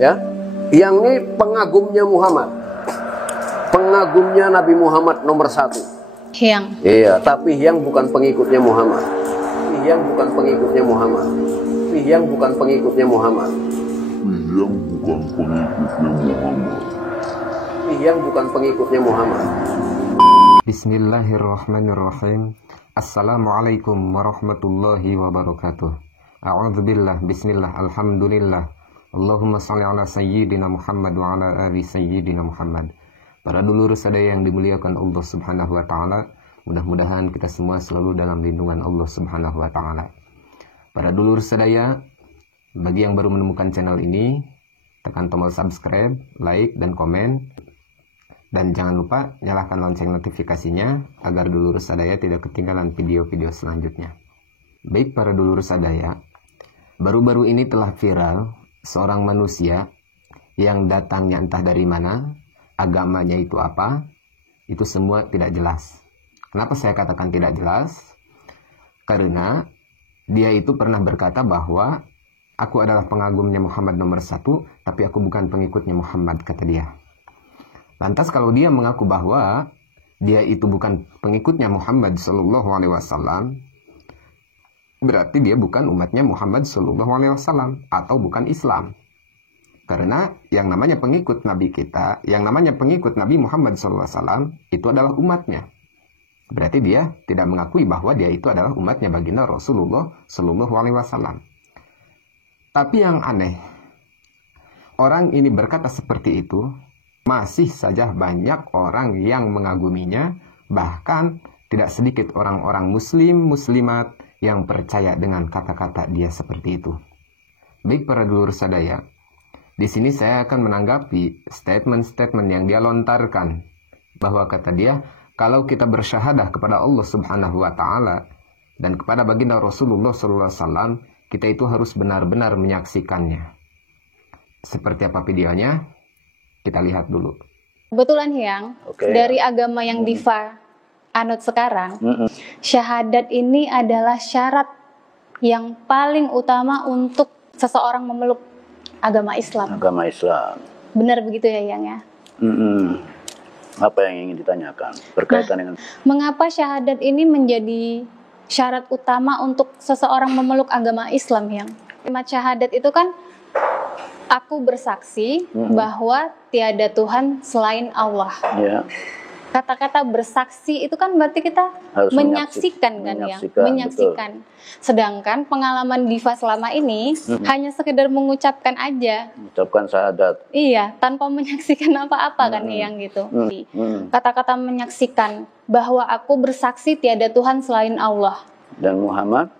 Ya, yang ini pengagumnya Muhammad, pengagumnya Nabi Muhammad nomor 1. Hyang. Iya, tapi Hyang bukan pengikutnya Muhammad. Hyang bukan pengikutnya Muhammad. Hyang bukan pengikutnya Muhammad. Hyang bukan pengikutnya Muhammad. Hyang bukan pengikutnya Muhammad. Bismillahirrahmanirrahim. Assalamualaikum warahmatullahi wabarakatuh. A'udzubillah, bismillah, alhamdulillah. Allahumma sholli ala sayyidina Muhammad wa ala ali sayyidina Muhammad. Para dulur sadaya yang dimuliakan Allah Subhanahu wa taala, mudah-mudahan kita semua selalu dalam lindungan Allah Subhanahu wa taala. Para dulur sadaya, bagi yang baru menemukan channel ini, tekan tombol subscribe, like dan komen. Dan jangan lupa nyalakan lonceng notifikasinya agar dulur sadaya tidak ketinggalan video-video selanjutnya. Baik para dulur sadaya, baru-baru ini telah viral seorang manusia yang datangnya entah dari mana, agamanya itu apa, itu semua tidak jelas. Kenapa saya katakan tidak jelas? Karena dia itu pernah berkata bahwa aku adalah pengagumnya Muhammad nomor 1, tapi aku bukan pengikutnya Muhammad, kata dia. Lantas kalau dia mengaku bahwa dia itu bukan pengikutnya Muhammad SAW, berarti dia bukan umatnya Muhammad SAW atau bukan Islam. Karena yang namanya pengikut Nabi kita, yang namanya pengikut Nabi Muhammad SAW itu adalah umatnya. Berarti dia tidak mengakui bahwa dia itu adalah umatnya baginda Rasulullah SAW. Tapi yang aneh, orang ini berkata seperti itu, masih saja banyak orang yang mengaguminya, bahkan tidak sedikit orang-orang muslim, muslimat yang percaya dengan kata-kata dia seperti itu. Baik para dulur sadaya, di sini saya akan menanggapi statement-statement yang dia lontarkan, bahwa kata dia, kalau kita bersyahadah kepada Allah Subhanahu wa taala dan kepada baginda Rasulullah SAW, kita itu harus benar-benar menyaksikannya. Seperti apa videonya? Kita lihat dulu. Kebetulan Hyang, dari agama yang Diva anut sekarang, syahadat ini adalah syarat yang paling utama untuk seseorang memeluk agama Islam. Agama Islam. Benar begitu ya Hyang ya? Apa yang ingin ditanyakan berkaitan dengan mengapa syahadat ini menjadi syarat utama untuk seseorang memeluk agama Islam, Hyang? Kalimat syahadat itu kan aku bersaksi bahwa tiada Tuhan selain Allah. Ya. Kata-kata bersaksi itu kan berarti kita harus menyaksikan kan ya, menyaksikan. Betul. Sedangkan pengalaman Diva selama ini hanya sekedar mengucapkan aja. Mengucapkan syahadat. Iya, tanpa menyaksikan apa-apa kan yang gitu. Kata-kata menyaksikan bahwa aku bersaksi tiada Tuhan selain Allah. Dan Muhammad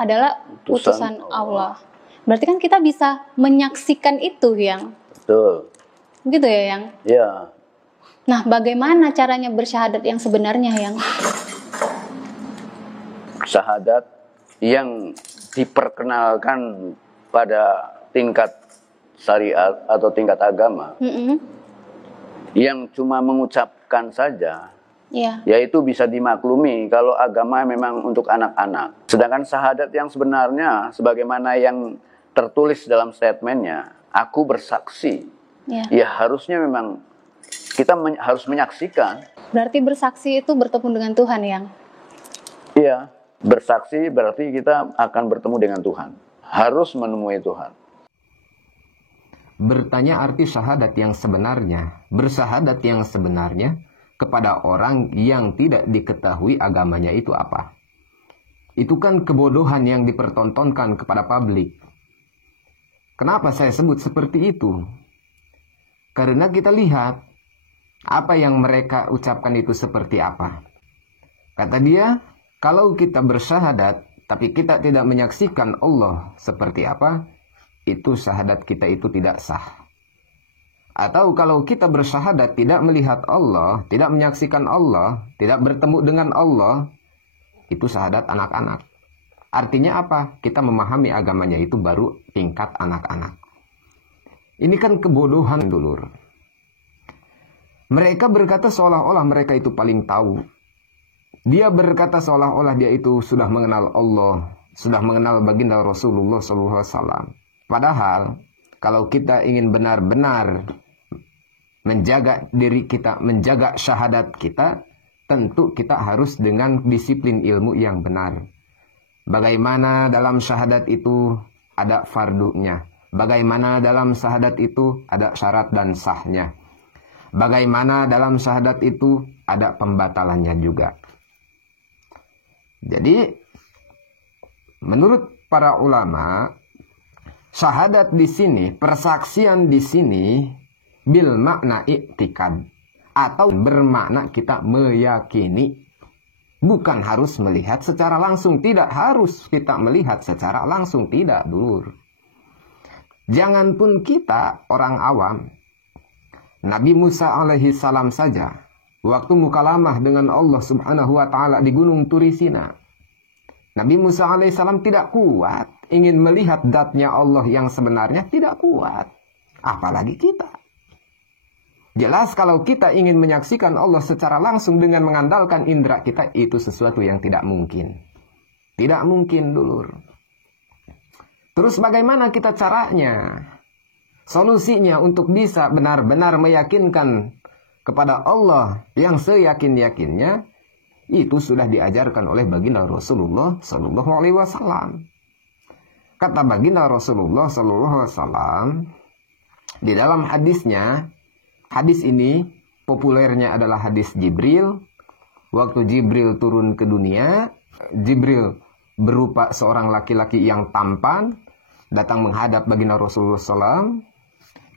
adalah utusan Allah. Berarti kan kita bisa menyaksikan itu, Yang. Betul. Gitu ya, Yang? Iya. Nah, bagaimana caranya bersyahadat yang sebenarnya, Yang? Syahadat yang diperkenalkan pada tingkat syariat atau tingkat agama, yang cuma mengucapkan saja, yaitu bisa dimaklumi kalau agama memang untuk anak-anak. Sedangkan syahadat yang sebenarnya, sebagaimana yang tertulis dalam statementnya, aku bersaksi, ya harusnya memang kita harus menyaksikan. Berarti bersaksi itu bertemu dengan Tuhan, Yang? Iya, bersaksi berarti kita akan bertemu dengan Tuhan. Harus menemui Tuhan. Bertanya arti syahadat yang sebenarnya, bersyahadat yang sebenarnya kepada orang yang tidak diketahui agamanya itu apa. Itu kan kebodohan yang dipertontonkan kepada publik. Kenapa saya sebut seperti itu? Karena kita lihat apa yang mereka ucapkan itu seperti apa. Kata dia, kalau kita bersyahadat tapi kita tidak menyaksikan Allah seperti apa, itu syahadat kita itu tidak sah. Atau kalau kita bersyahadat tidak melihat Allah, tidak menyaksikan Allah, tidak bertemu dengan Allah, itu syahadat anak-anak. Artinya apa? Kita memahami agamanya itu baru tingkat anak-anak. Ini kan kebodohan, dulur. Mereka berkata seolah-olah mereka itu paling tahu. Dia berkata seolah-olah dia itu sudah mengenal Allah, sudah mengenal baginda Rasulullah SAW. Padahal kalau kita ingin benar-benar menjaga diri kita, menjaga syahadat kita, tentu kita harus dengan disiplin ilmu yang benar. Bagaimana dalam syahadat itu ada fardunya. Bagaimana dalam syahadat itu ada syarat dan sahnya. Bagaimana dalam syahadat itu ada pembatalannya juga. Jadi, menurut para ulama, syahadat di sini, persaksian di sini, bil makna i'tikad, atau bermakna kita meyakini. Bukan harus melihat secara langsung, tidak harus kita melihat secara langsung, tidak, Dur. Jangan pun kita, orang awam, Nabi Musa alaihi salam saja, waktu mukalamah dengan Allah subhanahu wa ta'ala di gunung Turisina, Nabi Musa alaihi salam tidak kuat, ingin melihat zatnya Allah yang sebenarnya, tidak kuat. Apalagi kita. Jelas kalau kita ingin menyaksikan Allah secara langsung dengan mengandalkan indera kita, itu sesuatu yang tidak mungkin. Tidak mungkin, dulur. Terus bagaimana kita caranya? Solusinya untuk bisa benar-benar meyakinkan kepada Allah yang seyakin-yakinnya, itu sudah diajarkan oleh baginda Rasulullah Sallallahu Alaihi Wasallam. Kata baginda Rasulullah Sallallahu Alaihi Wasallam di dalam hadisnya, hadis ini populernya adalah hadis Jibril. Waktu Jibril turun ke dunia, Jibril berupa seorang laki-laki yang tampan, datang menghadap baginda Rasulullah SAW.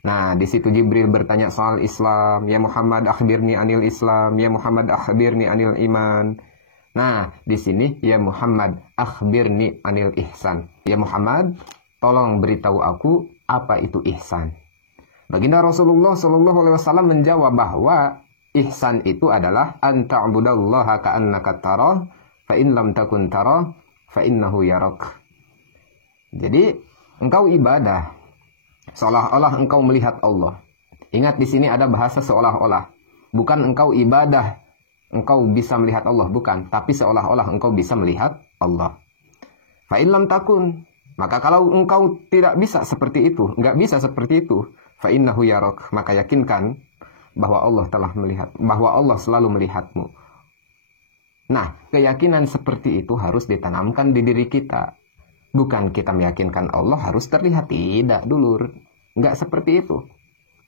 Nah, di situ Jibril bertanya soal Islam. Ya Muhammad, akhbirni anil Islam. Ya Muhammad, akhbirni anil iman. Nah, di sini, ya Muhammad, akhbirni anil ihsan. Ya Muhammad, tolong beritahu aku apa itu ihsan. Baginda Rasulullah SAW menjawab bahwa ihsan itu adalah an ta'budallaha ka'annaka tarah, fa in lam takun tarah, fa innahu yarak. Jadi, engkau ibadah seolah-olah engkau melihat Allah. Ingat, di sini ada bahasa seolah-olah. Bukan engkau ibadah, engkau bisa melihat Allah, bukan. Tapi seolah-olah engkau bisa melihat Allah. Fa in lam takun, maka kalau engkau tidak bisa seperti itu, enggak bisa seperti itu, fa innahu yarak, maka yakinkan bahwa Allah telah melihat, bahwa Allah selalu melihatmu. Nah, keyakinan seperti itu harus ditanamkan di diri kita. Bukan kita meyakinkan Allah harus terlihat, tidak, dulur. Enggak seperti itu.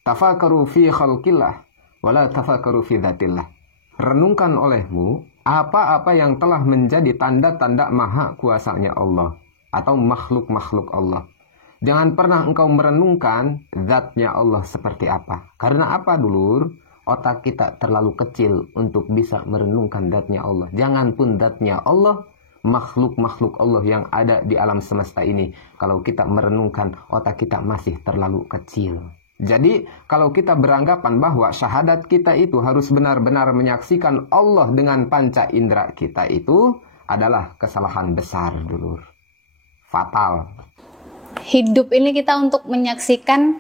Tafakaru fi khalqillah wala tafakaru fi dzatillah. Renungkan olehmu apa-apa yang telah menjadi tanda-tanda maha kuasanya Allah atau makhluk-makhluk Allah. Jangan pernah engkau merenungkan zatnya Allah seperti apa. Karena apa, dulur? Otak kita terlalu kecil untuk bisa merenungkan zatnya Allah. Jangan pun zatnya Allah, makhluk-makhluk Allah yang ada di alam semesta ini. Kalau kita merenungkan, otak kita masih terlalu kecil. Jadi, kalau kita beranggapan bahwa syahadat kita itu harus benar-benar menyaksikan Allah dengan panca indera kita, itu adalah kesalahan besar, dulur. Fatal. Hidup ini kita untuk menyaksikan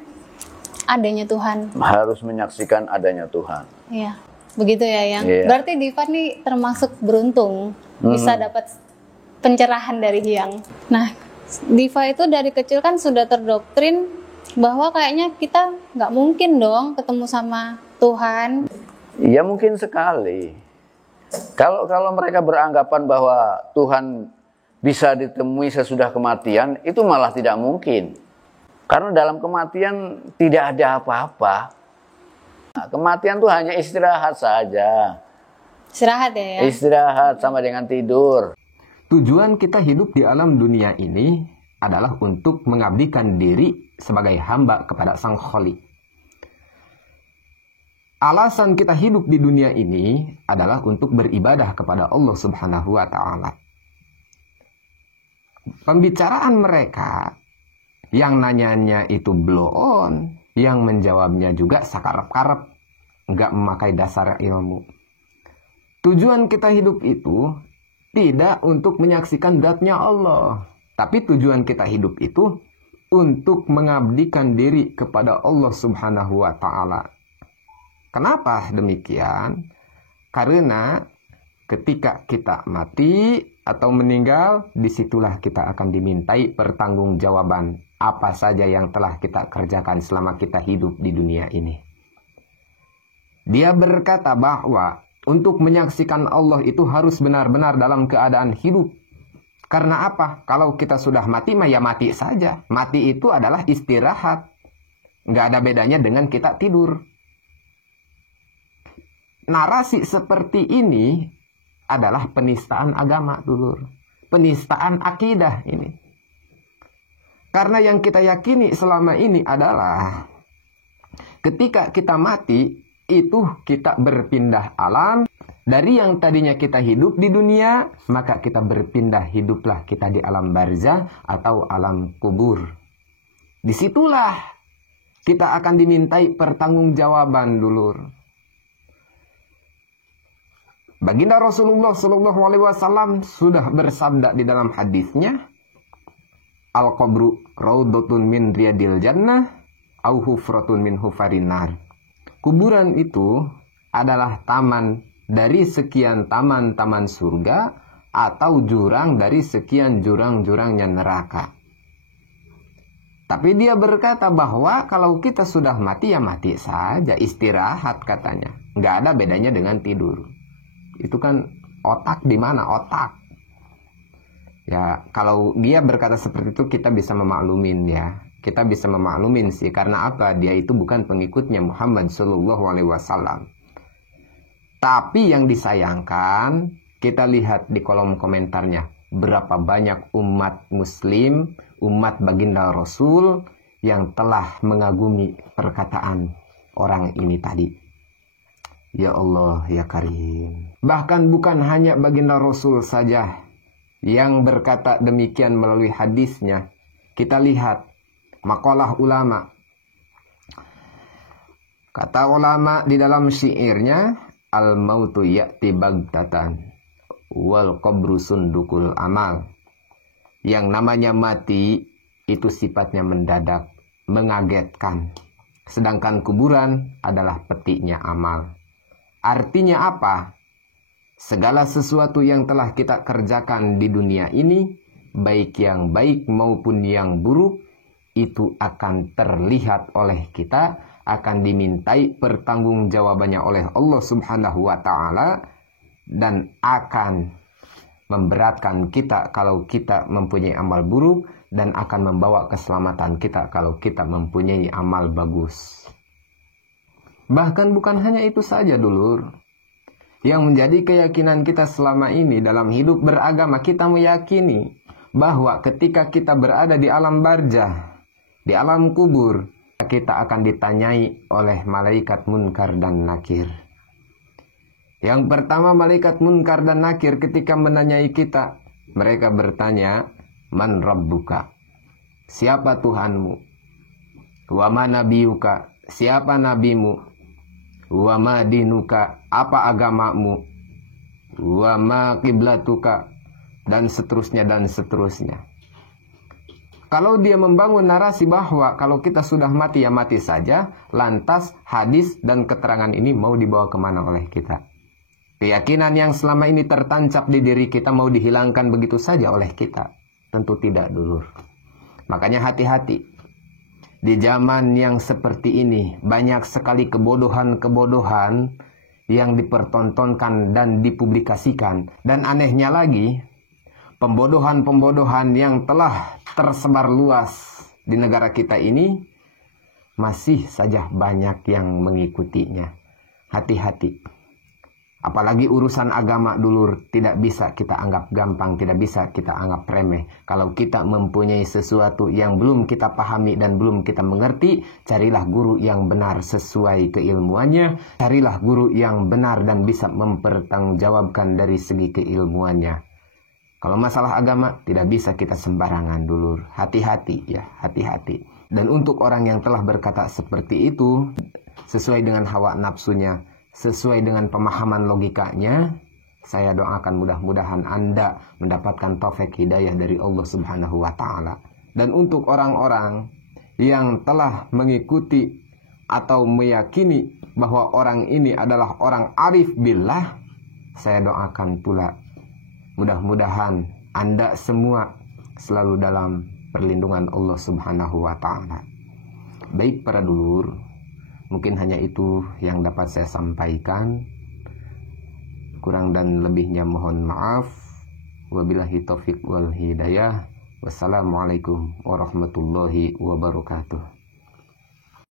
adanya Tuhan. Harus menyaksikan adanya Tuhan. Iya, begitu ya, Yang. Iya. Berarti Diva nih termasuk beruntung bisa dapat pencerahan dari Yang. Nah, Diva itu dari kecil kan sudah terdoktrin bahwa kayaknya kita nggak mungkin dong ketemu sama Tuhan. Ya mungkin sekali. Kalau mereka beranggapan bahwa Tuhan bisa ditemui sesudah kematian, itu malah tidak mungkin. Karena dalam kematian tidak ada apa-apa. Nah, kematian itu hanya istirahat saja. Istirahat ya? Istirahat sama dengan tidur. Tujuan kita hidup di alam dunia ini adalah untuk mengabdikan diri sebagai hamba kepada Sang Khalik. Alasan kita hidup di dunia ini adalah untuk beribadah kepada Allah Subhanahu wa Ta'ala. Pembicaraan mereka yang nanyanya itu blow on, yang menjawabnya juga sakarep-karep, nggak memakai dasar ilmu. Tujuan kita hidup itu tidak untuk menyaksikan zatnya Allah, tapi tujuan kita hidup itu untuk mengabdikan diri kepada Allah Subhanahu wa Ta'ala. Kenapa demikian? Karena ketika kita mati atau meninggal, disitulah kita akan dimintai pertanggungjawaban apa saja yang telah kita kerjakan selama kita hidup di dunia ini. Dia berkata bahwa untuk menyaksikan Allah itu harus benar-benar dalam keadaan hidup. Karena apa? Kalau kita sudah mati, ya mati saja. Mati itu adalah istirahat. Nggak ada bedanya dengan kita tidur. Narasi seperti ini adalah penistaan agama, dulur. Penistaan akidah ini. Karena yang kita yakini selama ini adalah ketika kita mati, itu kita berpindah alam. Dari yang tadinya kita hidup di dunia, maka kita berpindah hiduplah kita di alam barzah atau alam kubur. Disitulah kita akan dimintai pertanggungjawaban, dulur. Baginda Rasulullah SAW sudah bersabda di dalam hadisnya, Al-qabru raudhatun min riyadil jannah au hufratun min hufarin nar. Kuburan itu adalah taman dari sekian taman-taman surga atau jurang dari sekian jurang-jurangnya neraka. Tapi dia berkata bahwa kalau kita sudah mati, ya mati saja, istirahat katanya. Nggak ada bedanya dengan tidur. Itu kan otak di mana? Otak. Ya, kalau dia berkata seperti itu kita bisa memaklumin ya. Kita bisa memaklumin sih, karena apa? Dia itu bukan pengikutnya Muhammad SAW. Tapi yang disayangkan, kita lihat di kolom komentarnya, berapa banyak umat muslim, umat baginda Rasul yang telah mengagumi perkataan orang ini tadi. Ya Allah, ya Karim. Bahkan bukan hanya baginda Rasul saja yang berkata demikian melalui hadisnya. Kita lihat makalah ulama. Kata ulama di dalam syairnya, al-mautu ya'ti baghtatan wal qabru sundukul amal. Yang namanya mati itu sifatnya mendadak, mengagetkan. Sedangkan kuburan adalah petiknya amal. Artinya apa? Segala sesuatu yang telah kita kerjakan di dunia ini, baik yang baik maupun yang buruk, itu akan terlihat oleh kita, akan dimintai pertanggungjawabannya oleh Allah Subhanahu wa Ta'ala, dan akan memberatkan kita kalau kita mempunyai amal buruk, dan akan membawa keselamatan kita kalau kita mempunyai amal bagus. Bahkan bukan hanya itu saja, dulur. Yang menjadi keyakinan kita selama ini dalam hidup beragama, kita meyakini bahwa ketika kita berada di alam barzah, di alam kubur, kita akan ditanyai oleh malaikat munkar dan nakir. Yang pertama, malaikat munkar dan nakir ketika menanyai kita, mereka bertanya, man rabbuka? Siapa Tuhanmu? Wa ma nabiyuka? Siapa nabimu? Wa ma dinuka? Apa agamamu? Wa ma qiblatuka? Dan seterusnya dan seterusnya. Kalau dia membangun narasi bahwa kalau kita sudah mati, ya mati saja, lantas hadis dan keterangan ini mau dibawa kemana oleh kita? Keyakinan yang selama ini tertancap di diri kita mau dihilangkan begitu saja oleh kita? Tentu tidak, dulur. Makanya hati-hati. Di zaman yang seperti ini, banyak sekali kebodohan-kebodohan yang dipertontonkan dan dipublikasikan. Dan anehnya lagi, pembodohan-pembodohan yang telah tersebar luas di negara kita ini, masih saja banyak yang mengikutinya. Hati-hati. Apalagi urusan agama, dulur, tidak bisa kita anggap gampang, tidak bisa kita anggap remeh. Kalau kita mempunyai sesuatu yang belum kita pahami dan belum kita mengerti, carilah guru yang benar sesuai keilmuannya. Carilah guru yang benar dan bisa mempertanggungjawabkan dari segi keilmuannya. Kalau masalah agama, tidak bisa kita sembarangan, dulur. Hati-hati ya, hati-hati. Dan untuk orang yang telah berkata seperti itu, sesuai dengan hawa nafsunya, sesuai dengan pemahaman logikanya, saya doakan mudah-mudahan Anda mendapatkan taufik hidayah dari Allah Subhanahu wa Ta'ala. Dan untuk orang-orang yang telah mengikuti atau meyakini bahwa orang ini adalah orang arif billah, saya doakan pula mudah-mudahan Anda semua selalu dalam perlindungan Allah Subhanahu wa Ta'ala. Baik para dulur, mungkin hanya itu yang dapat saya sampaikan. Kurang dan lebihnya mohon maaf. Wabillahi taufiq wal hidayah. Wassalamualaikum warahmatullahi wabarakatuh.